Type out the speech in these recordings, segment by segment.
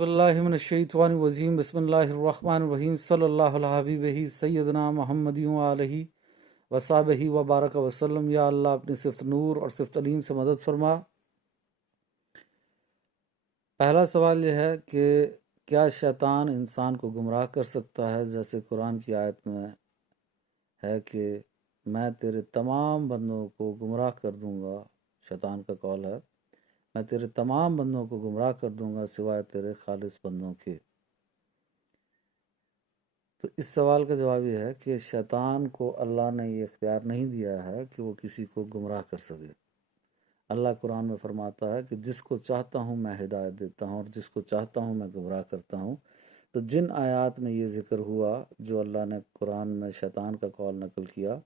باللہ من الشیطان الرجیم بسم اللہ الرحمن الرحیم صلی اللہ علیہ حبیبہ سیدنا محمد علیہ وصحبہ وبارک وسلم۔ یا اللہ اپنی صفت نور اور صفت علیم سے مدد فرما۔ پہلا سوال یہ ہے کہ کیا شیطان انسان کو گمراہ کر سکتا ہے؟ جیسے قرآن کی آیت میں ہے کہ میں تیرے تمام بندوں کو گمراہ کر دوں گا، شیطان کا قول ہے، میں تیرے تمام بندوں کو گمراہ کر دوں گا سوائے تیرے خالص بندوں کے۔ تو اس سوال کا جواب یہ ہے کہ شیطان کو اللہ نے یہ اختیار نہیں دیا ہے کہ وہ کسی کو گمراہ کر سکے۔ اللہ قرآن میں فرماتا ہے کہ جس کو چاہتا ہوں میں ہدایت دیتا ہوں اور جس کو چاہتا ہوں میں گمراہ کرتا ہوں۔ تو جن آیات میں یہ ذکر ہوا جو اللہ نے قرآن میں شیطان کا قول نقل کیا،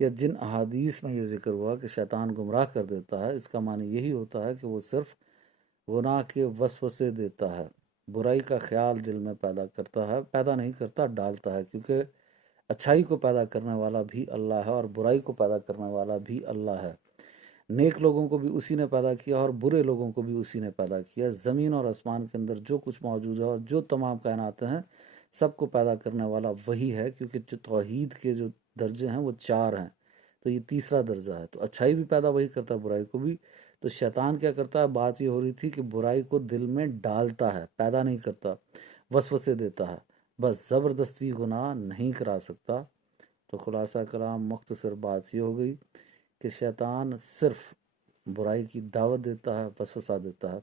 یا جن احادیث میں یہ ذکر ہوا کہ شیطان گمراہ کر دیتا ہے، اس کا معنی یہی ہوتا ہے کہ وہ صرف گناہ کے وسوسے دیتا ہے، برائی کا خیال دل میں پیدا کرتا ہے، پیدا نہیں کرتا، ڈالتا ہے، کیونکہ اچھائی کو پیدا کرنے والا بھی اللہ ہے اور برائی کو پیدا کرنے والا بھی اللہ ہے۔ نیک لوگوں کو بھی اسی نے پیدا کیا اور برے لوگوں کو بھی اسی نے پیدا کیا۔ زمین اور آسمان کے اندر جو کچھ موجود ہے اور جو تمام کائنات ہیں، سب کو پیدا کرنے والا وہی ہے، کیونکہ جو توحید کے جو درجے ہیں وہ 4 ہیں، تو یہ تیسرا درجہ ہے۔ تو اچھائی بھی پیدا وہی کرتا ہے، برائی کو بھی۔ تو شیطان کیا کرتا ہے؟ بات یہ ہو رہی تھی کہ برائی کو دل میں ڈالتا ہے، پیدا نہیں کرتا، وسوسے دیتا ہے، بس زبردستی گناہ نہیں کرا سکتا۔ تو خلاصہ کلام مختصر بات یہ ہو گئی کہ شیطان صرف برائی کی دعوت دیتا ہے، وسوسہ دیتا ہے،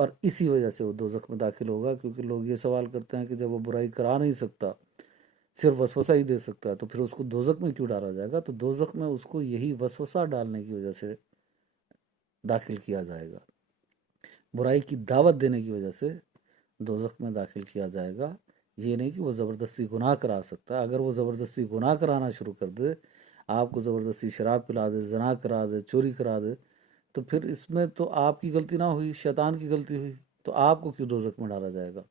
اور اسی وجہ سے وہ دوزخ میں داخل ہوگا۔ کیونکہ لوگ یہ سوال کرتے ہیں کہ جب وہ برائی کرا نہیں سکتا، صرف وسوسہ ہی دے سکتا ہے، تو پھر اس کو دوزخ میں کیوں ڈالا جائے گا؟ تو دوزخ میں اس کو یہی وسوسہ ڈالنے کی وجہ سے داخل کیا جائے گا، برائی کی دعوت دینے کی وجہ سے دوزخ میں داخل کیا جائے گا۔ یہ نہیں کہ وہ زبردستی گناہ کرا سکتا ہے۔ اگر وہ زبردستی گناہ کرانا شروع کر دے، آپ کو زبردستی شراب پلا دے، زنا کرا دے، چوری کرا دے، تو پھر اس میں تو آپ کی غلطی نہ ہوئی، شیطان کی غلطی ہوئی، تو آپ کو کیوں دوزخ میں ڈالا جائے گا؟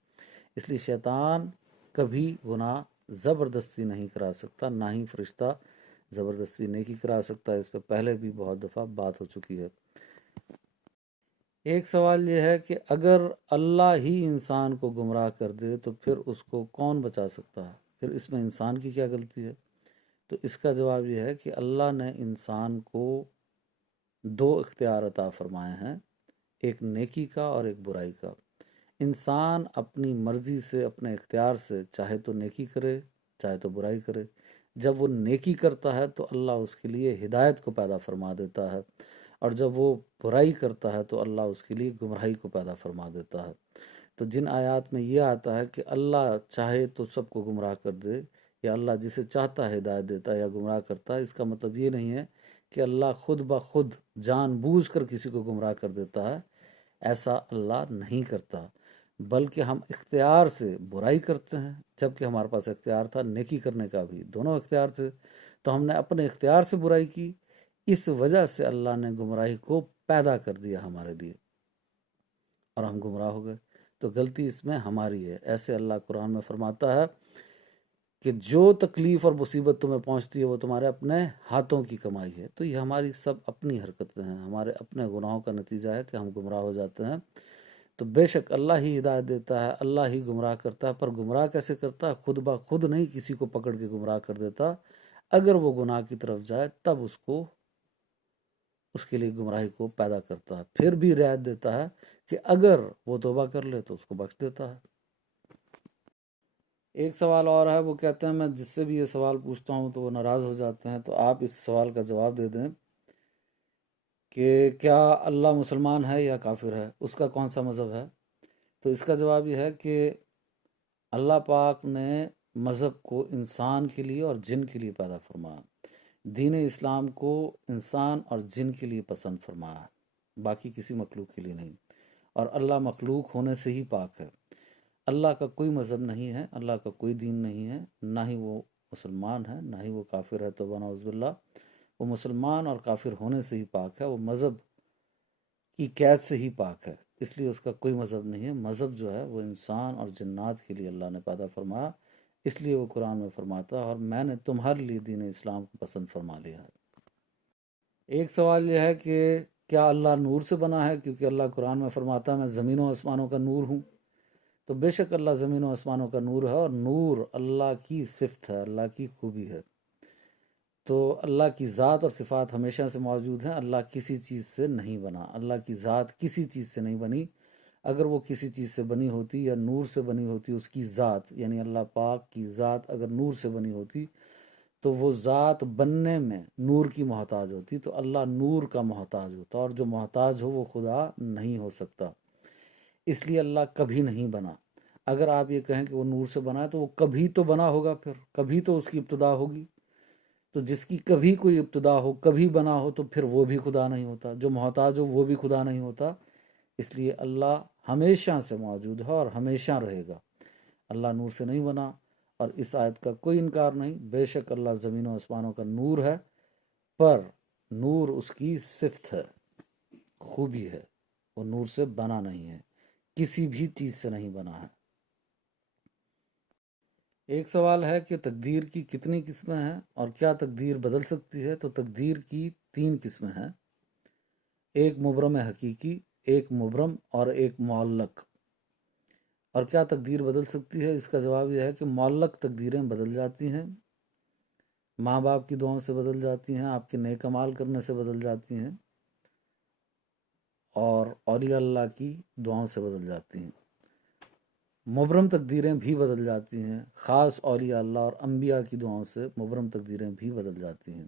اس لیے شیطان کبھی گناہ زبردستی نہیں کرا سکتا، نہ ہی فرشتہ زبردستی نیکی کرا سکتا ہے۔ اس پہ پہلے بھی بہت دفعہ بات ہو چکی ہے۔ ایک سوال یہ ہے کہ اگر اللہ ہی انسان کو گمراہ کر دے تو پھر اس کو کون بچا سکتا ہے؟ پھر اس میں انسان کی کیا غلطی ہے؟ تو اس کا جواب یہ ہے کہ اللہ نے انسان کو 2 اختیار عطا فرمائے ہیں، ایک نیکی کا اور ایک برائی کا۔ انسان اپنی مرضی سے، اپنے اختیار سے چاہے تو نیکی کرے، چاہے تو برائی کرے۔ جب وہ نیکی کرتا ہے تو اللہ اس کے لیے ہدایت کو پیدا فرما دیتا ہے، اور جب وہ برائی کرتا ہے تو اللہ اس کے لیے گمراہی کو پیدا فرما دیتا ہے۔ تو جن آیات میں یہ آتا ہے کہ اللہ چاہے تو سب کو گمراہ کر دے، یا اللہ جسے چاہتا ہے ہدایت دیتا ہے یا گمراہ کرتا ہے، اس کا مطلب یہ نہیں ہے کہ اللہ خود بخود جان بوجھ کر کسی کو گمراہ کر دیتا ہے، ایسا اللہ نہیں کرتا، بلکہ ہم اختیار سے برائی کرتے ہیں، جبکہ ہمارے پاس اختیار تھا نیکی کرنے کا بھی، دونوں اختیار تھے، تو ہم نے اپنے اختیار سے برائی کی، اس وجہ سے اللہ نے گمراہی کو پیدا کر دیا ہمارے لیے، اور ہم گمراہ ہو گئے۔ تو غلطی اس میں ہماری ہے۔ ایسے اللہ قرآن میں فرماتا ہے کہ جو تکلیف اور مصیبت تمہیں پہنچتی ہے وہ تمہارے اپنے ہاتھوں کی کمائی ہے۔ تو یہ ہماری سب اپنی حرکتیں ہیں، ہمارے اپنے گناہوں کا نتیجہ ہے کہ ہم گمراہ ہو جاتے ہیں۔ تو بے شک اللہ ہی ہدایت دیتا ہے، اللہ ہی گمراہ کرتا ہے، پر گمراہ کیسے کرتا ہے؟ خود بخود نہیں، کسی کو پکڑ کے گمراہ کر دیتا۔ اگر وہ گناہ کی طرف جائے تب اس کے لیے گمراہی کو پیدا کرتا ہے، پھر بھی رعایت دیتا ہے کہ اگر وہ توبہ کر لے تو اس کو بخش دیتا ہے۔ ایک سوال اور ہے، وہ کہتے ہیں میں جس سے بھی یہ سوال پوچھتا ہوں تو وہ ناراض ہو جاتے ہیں، تو آپ اس سوال کا جواب دے دیں کہ کیا اللہ مسلمان ہے یا کافر ہے، اس کا کون سا مذہب ہے؟ تو اس کا جواب یہ ہے کہ اللہ پاک نے مذہب کو انسان کے لیے اور جن کے لیے پیدا فرمایا، دین اسلام کو انسان اور جن کے لیے پسند فرمایا، باقی کسی مخلوق کے لیے نہیں، اور اللہ مخلوق ہونے سے ہی پاک ہے۔ اللہ کا کوئی مذہب نہیں ہے، اللہ کا کوئی دین نہیں ہے، نہ ہی وہ مسلمان ہے، نہ ہی وہ کافر ہے، توبہ نعوذ باللہ۔ وہ مسلمان اور کافر ہونے سے ہی پاک ہے، وہ مذہب کی قید سے ہی پاک ہے، اس لیے اس کا کوئی مذہب نہیں ہے۔ مذہب جو ہے وہ انسان اور جنات کے لیے اللہ نے پیدا فرمایا، اس لیے وہ قرآن میں فرماتا ہے اور میں نے تمہارے لیے دین اسلام کو پسند فرما لیا ہے۔ ایک سوال یہ ہے کہ کیا اللہ نور سے بنا ہے؟ کیونکہ اللہ قرآن میں فرماتا ہے میں زمین و آسمانوں کا نور ہوں۔ تو بے شک اللہ زمین و آسمانوں کا نور ہے، اور نور اللہ کی صفت ہے، اللہ کی خوبی ہے۔ تو اللہ کی ذات اور صفات ہمیشہ سے موجود ہیں، اللہ کسی چیز سے نہیں بنا، اللہ کی ذات کسی چیز سے نہیں بنی۔ اگر وہ کسی چیز سے بنی ہوتی یا نور سے بنی ہوتی، اس کی ذات یعنی اللہ پاک کی ذات اگر نور سے بنی ہوتی تو وہ ذات بننے میں نور کی محتاج ہوتی، تو اللہ نور کا محتاج ہوتا، اور جو محتاج ہو وہ خدا نہیں ہو سکتا، اس لیے اللہ کبھی نہیں بنا۔ اگر آپ یہ کہیں کہ وہ نور سے بنا ہے تو وہ کبھی تو بنا ہوگا، پھر کبھی تو اس کی ابتدا ہوگی، تو جس کی کبھی کوئی ابتدا ہو، کبھی بنا ہو، تو پھر وہ بھی خدا نہیں ہوتا، جو محتاج ہو وہ بھی خدا نہیں ہوتا۔ اس لیے اللہ ہمیشہ سے موجود ہے اور ہمیشہ رہے گا، اللہ نور سے نہیں بنا، اور اس آیت کا کوئی انکار نہیں۔ بے شک اللہ زمین و آسمانوں کا نور ہے، پر نور اس کی صفت ہے، خوبی ہے، وہ نور سے بنا نہیں ہے، کسی بھی چیز سے نہیں بنا ہے۔ ایک سوال ہے کہ تقدیر کی کتنی قسمیں ہیں اور کیا تقدیر بدل سکتی ہے؟ تو تقدیر کی 3 قسمیں ہیں، ایک مبرم حقیقی، ایک مبرم اور ایک معلق۔ اور کیا تقدیر بدل سکتی ہے؟ اس کا جواب یہ ہے کہ معلق تقدیریں بدل جاتی ہیں، ماں باپ کی دعاؤں سے بدل جاتی ہیں، آپ کے نیک اعمال کرنے سے بدل جاتی ہیں، اور اولیاء اللہ کی دعاؤں سے بدل جاتی ہیں۔ مبرم تقدیریں بھی بدل جاتی ہیں، خاص اولیاء اللہ اور انبیاء کی دعاؤں سے مبرم تقدیریں بھی بدل جاتی ہیں،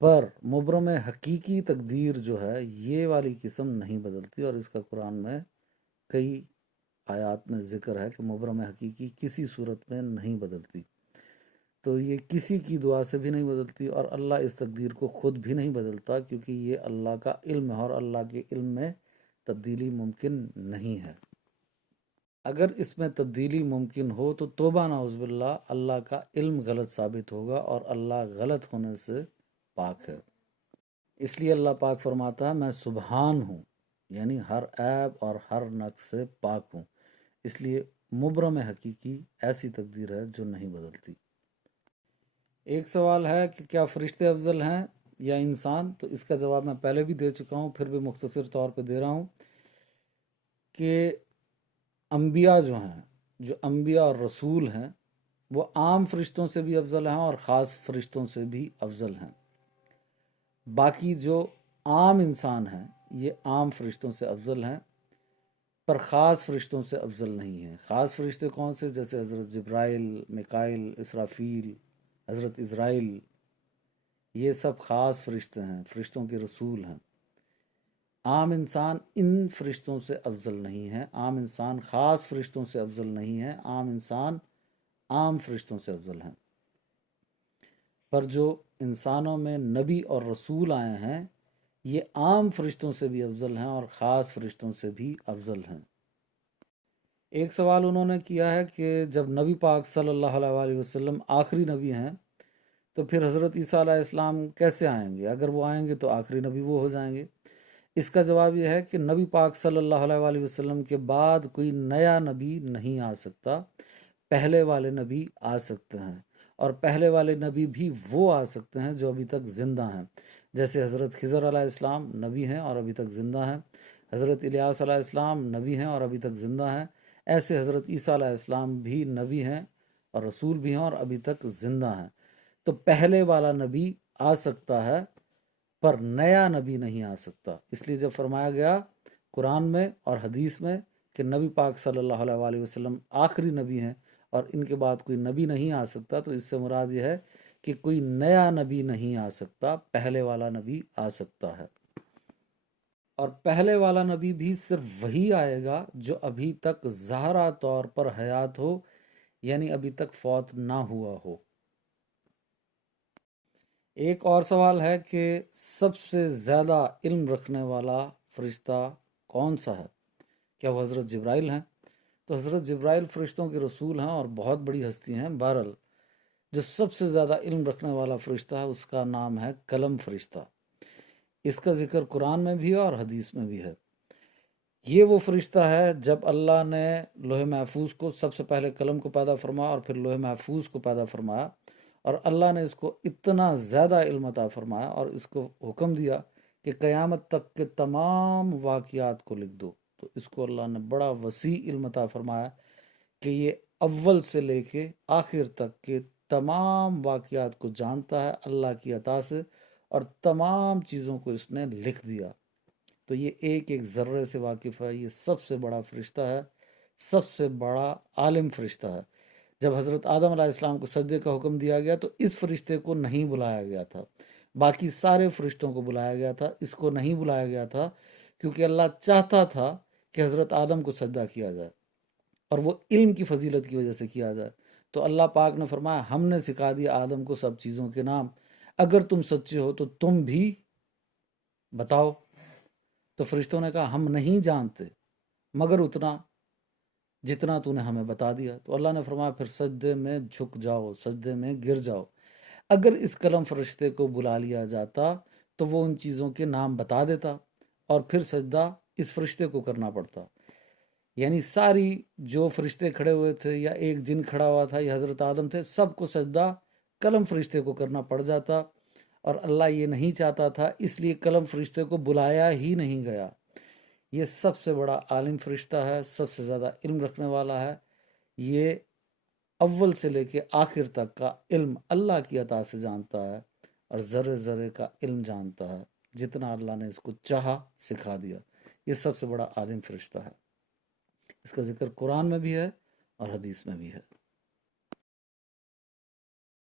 پر مبرم حقیقی تقدیر جو ہے یہ والی قسم نہیں بدلتی، اور اس کا قرآن میں کئی آیات میں ذکر ہے کہ مبرم حقیقی کسی صورت میں نہیں بدلتی، تو یہ کسی کی دعا سے بھی نہیں بدلتی، اور اللہ اس تقدیر کو خود بھی نہیں بدلتا، کیونکہ یہ اللہ کا علم ہے، اور اللہ کے علم میں تبدیلی ممکن نہیں ہے۔ اگر اس میں تبدیلی ممکن ہو تو توبہ نعوذ باللہ، اللہ کا علم غلط ثابت ہوگا، اور اللہ غلط ہونے سے پاک ہے۔ اس لیے اللہ پاک فرماتا ہے میں سبحان ہوں، یعنی ہر عیب اور ہر نقص سے پاک ہوں، اس لیے مبرم حقیقی ایسی تقدیر ہے جو نہیں بدلتی۔ ایک سوال ہے کہ کیا فرشتے افضل ہیں یا انسان؟ تو اس کا جواب میں پہلے بھی دے چکا ہوں، پھر بھی مختصر طور پہ دے رہا ہوں کہ انبیاء جو ہیں، جو انبیاء اور رسول ہیں، وہ عام فرشتوں سے بھی افضل ہیں اور خاص فرشتوں سے بھی افضل ہیں۔ باقی جو عام انسان ہیں یہ عام فرشتوں سے افضل ہیں، پر خاص فرشتوں سے افضل نہیں ہیں۔ خاص فرشتے کون سے؟ جیسے حضرت جبرائیل، میکائیل، اسرافیل، حضرت اسرائیل، یہ سب خاص فرشتے ہیں، فرشتوں کے رسول ہیں۔ عام انسان ان فرشتوں سے افضل نہیں ہے، عام انسان خاص فرشتوں سے افضل نہیں ہے، عام انسان عام فرشتوں سے افضل ہیں۔ پر جو انسانوں میں نبی اور رسول آئے ہیں یہ عام فرشتوں سے بھی افضل ہیں اور خاص فرشتوں سے بھی افضل ہیں۔ ایک سوال انہوں نے کیا ہے کہ جب نبی پاک صلی اللہ علیہ وسلم آخری نبی ہیں تو پھر حضرت عیسیٰ علیہ السلام کیسے آئیں گے؟ اگر وہ آئیں گے تو آخری نبی وہ ہو جائیں گے۔ اس کا جواب یہ ہے کہ نبی پاک صلی اللہ علیہ وسلم کے بعد کوئی نیا نبی نہیں آ سکتا، پہلے والے نبی آ سکتے ہیں، اور پہلے والے نبی بھی وہ آ سکتے ہیں جو ابھی تک زندہ ہیں، جیسے حضرت خضر علیہ السلام نبی ہیں اور ابھی تک زندہ ہیں، حضرت الیاس علیہ السلام نبی ہیں اور ابھی تک زندہ ہیں، ایسے حضرت عیسیٰ علیہ السلام بھی نبی ہیں اور رسول بھی ہیں اور ابھی تک زندہ ہیں۔ تو پہلے والا نبی آ سکتا ہے پر نیا نبی نہیں آ سکتا، اس لیے جب فرمایا گیا قرآن میں اور حدیث میں کہ نبی پاک صلی اللہ علیہ وسلم آخری نبی ہیں اور ان کے بعد کوئی نبی نہیں آ سکتا، تو اس سے مراد یہ ہے کہ کوئی نیا نبی نہیں آ سکتا، پہلے والا نبی آ سکتا ہے، اور پہلے والا نبی بھی صرف وہی آئے گا جو ابھی تک ظاہرہ طور پر حیات ہو، یعنی ابھی تک فوت نہ ہوا ہو۔ ایک اور سوال ہے کہ سب سے زیادہ علم رکھنے والا فرشتہ کون سا ہے؟ کیا وہ حضرت جبرائیل ہیں؟ تو حضرت جبرائیل فرشتوں کے رسول ہیں اور بہت بڑی ہستی ہیں۔ بہرحال جو سب سے زیادہ علم رکھنے والا فرشتہ ہے اس کا نام ہے قلم فرشتہ، اس کا ذکر قرآن میں بھی ہے اور حدیث میں بھی ہے۔ یہ وہ فرشتہ ہے جب اللہ نے لوح محفوظ کو سب سے پہلے قلم کو پیدا فرمایا اور پھر لوح محفوظ کو پیدا فرمایا، اور اللہ نے اس کو اتنا زیادہ علم عطا فرمایا اور اس کو حکم دیا کہ قیامت تک کے تمام واقعات کو لکھ دو، تو اس کو اللہ نے بڑا وسیع علم عطا فرمایا کہ یہ اول سے لے کے آخر تک کے تمام واقعات کو جانتا ہے اللہ کی عطا سے، اور تمام چیزوں کو اس نے لکھ دیا۔ تو یہ ایک ایک ذرے سے واقف ہے، یہ سب سے بڑا فرشتہ ہے، سب سے بڑا عالم فرشتہ ہے۔ جب حضرت آدم علیہ السلام کو سجدے کا حکم دیا گیا تو اس فرشتے کو نہیں بلایا گیا تھا، باقی سارے فرشتوں کو بلایا گیا تھا، اس کو نہیں بلایا گیا تھا کیونکہ اللہ چاہتا تھا کہ حضرت آدم کو سجدہ کیا جائے، اور وہ علم کی فضیلت کی وجہ سے کیا جائے۔ تو اللہ پاک نے فرمایا ہم نے سکھا دیا آدم کو سب چیزوں کے نام، اگر تم سچے ہو تو تم بھی بتاؤ۔ تو فرشتوں نے کہا ہم نہیں جانتے مگر اتنا جتنا تو نے ہمیں بتا دیا۔ تو اللہ نے فرمایا پھر سجدے میں جھک جاؤ، سجدے میں گر جاؤ۔ اگر اس قلم فرشتے کو بلا لیا جاتا تو وہ ان چیزوں کے نام بتا دیتا، اور پھر سجدہ اس فرشتے کو کرنا پڑتا۔ یعنی ساری جو فرشتے کھڑے ہوئے تھے یا ایک جن کھڑا ہوا تھا یا حضرت آدم تھے، سب کو سجدہ قلم فرشتے کو کرنا پڑ جاتا، اور اللہ یہ نہیں چاہتا تھا، اس لیے قلم فرشتے کو بلایا ہی نہیں گیا۔ یہ سب سے بڑا عالم فرشتہ ہے، سب سے زیادہ علم رکھنے والا ہے، یہ اول سے لے کے آخر تک کا علم اللہ کی عطا سے جانتا ہے، اور ذرے ذرے کا علم جانتا ہے، جتنا اللہ نے اس کو چاہا سکھا دیا۔ یہ سب سے بڑا عالم فرشتہ ہے، اس کا ذکر قرآن میں بھی ہے اور حدیث میں بھی ہے۔